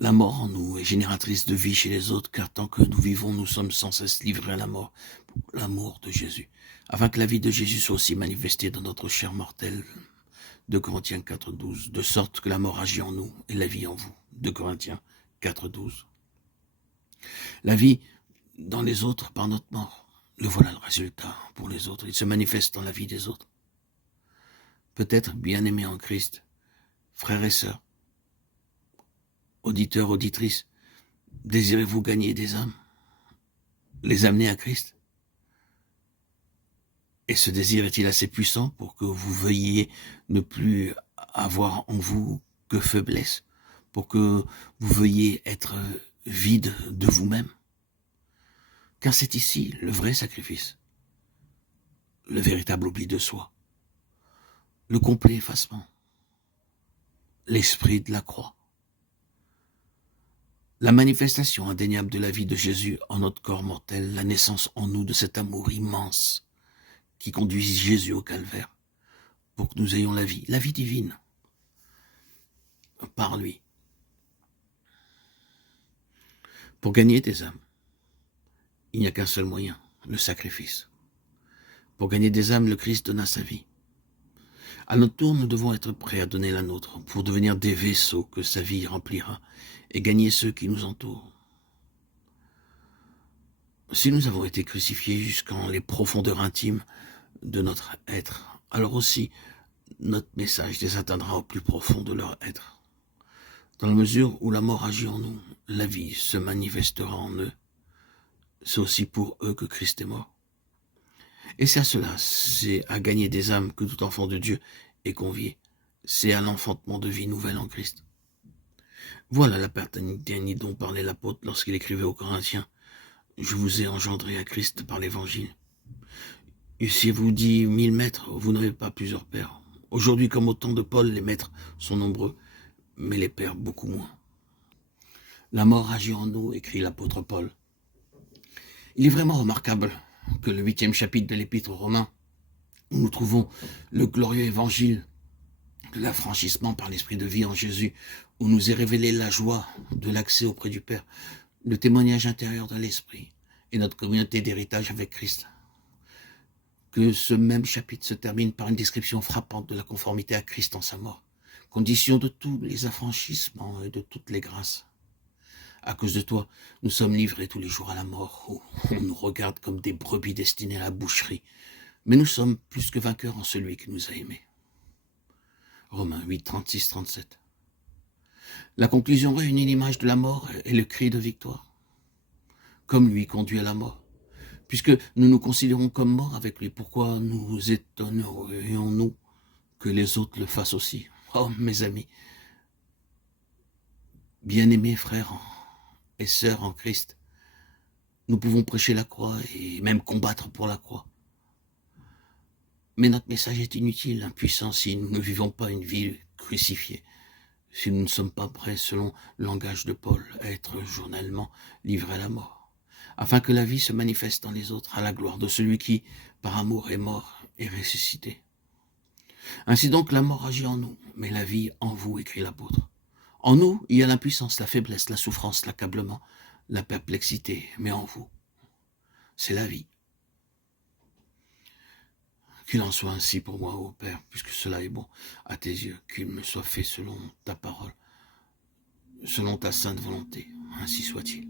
La mort en nous est génératrice de vie chez les autres, car tant que nous vivons, nous sommes sans cesse livrés à la mort, pour l'amour de Jésus, afin que la vie de Jésus soit aussi manifestée dans notre chair mortelle. 2 Corinthiens 4,12, de sorte que la mort agit en nous et la vie en vous. 2 Corinthiens 4,12. La vie dans les autres par notre mort. Le voilà le résultat pour les autres. Il se manifeste dans la vie des autres. Peut-être bien-aimés en Christ, frères et sœurs, auditeurs, auditrices, désirez-vous gagner des âmes, les amener à Christ? Et ce désir est-il assez puissant pour que vous veuillez ne plus avoir en vous que faiblesse, pour que vous veuillez être vide de vous-même? Car c'est ici le vrai sacrifice, le véritable oubli de soi, le complet effacement, l'esprit de la croix, la manifestation indéniable de la vie de Jésus en notre corps mortel, la naissance en nous de cet amour immense qui conduit Jésus au calvaire, pour que nous ayons la vie divine, par lui. Pour gagner des âmes, il n'y a qu'un seul moyen, le sacrifice. Pour gagner des âmes, le Christ donna sa vie. À notre tour, nous devons être prêts à donner la nôtre pour devenir des vaisseaux que sa vie remplira et gagner ceux qui nous entourent. Si nous avons été crucifiés jusqu'en les profondeurs intimes de notre être, alors aussi notre message les atteindra au plus profond de leur être. Dans la mesure où la mort agit en nous, la vie se manifestera en eux. C'est aussi pour eux que Christ est mort. Et c'est à cela, c'est à gagner des âmes que tout enfant de Dieu est convié. C'est à l'enfantement de vie nouvelle en Christ. Voilà la paternité dont parlait l'apôtre lorsqu'il écrivait aux Corinthiens. Je vous ai engendré à Christ par l'évangile. Et si vous dit 1000 maîtres, vous n'avez pas plusieurs pères. Aujourd'hui, comme au temps de Paul, les maîtres sont nombreux, mais les pères beaucoup moins. La mort agit en nous, écrit l'apôtre Paul. Il est vraiment remarquable que le 8e chapitre de l'Épître aux Romains, où nous trouvons le glorieux évangile de l'affranchissement par l'esprit de vie en Jésus, où nous est révélée la joie de l'accès auprès du Père, le témoignage intérieur de l'esprit et notre communauté d'héritage avec Christ. Que ce même chapitre se termine par une description frappante de la conformité à Christ en sa mort, condition de tous les affranchissements et de toutes les grâces. À cause de toi, nous sommes livrés tous les jours à la mort, où on nous regarde comme des brebis destinées à la boucherie. Mais nous sommes plus que vainqueurs en celui qui nous a aimés. Romains 8, 36, 37. La conclusion réunit l'image de la mort et le cri de victoire. Comme lui conduit à la mort. Puisque nous nous considérons comme morts avec lui, pourquoi nous étonnerions-nous que les autres le fassent aussi? Oh, mes amis, bien-aimés frères et sœurs en Christ, nous pouvons prêcher la croix et même combattre pour la croix. Mais notre message est inutile, impuissant, si nous ne vivons pas une vie crucifiée, si nous ne sommes pas prêts, selon le langage de Paul, à être journellement livrés à la mort, afin que la vie se manifeste dans les autres à la gloire de celui qui, par amour, est mort et ressuscité. Ainsi donc, la mort agit en nous, mais la vie en vous, écrit l'apôtre. En nous, il y a l'impuissance, la faiblesse, la souffrance, l'accablement, la perplexité, mais en vous, c'est la vie. Qu'il en soit ainsi pour moi, ô Père, puisque cela est bon à tes yeux, qu'il me soit fait selon ta parole, selon ta sainte volonté, ainsi soit-il.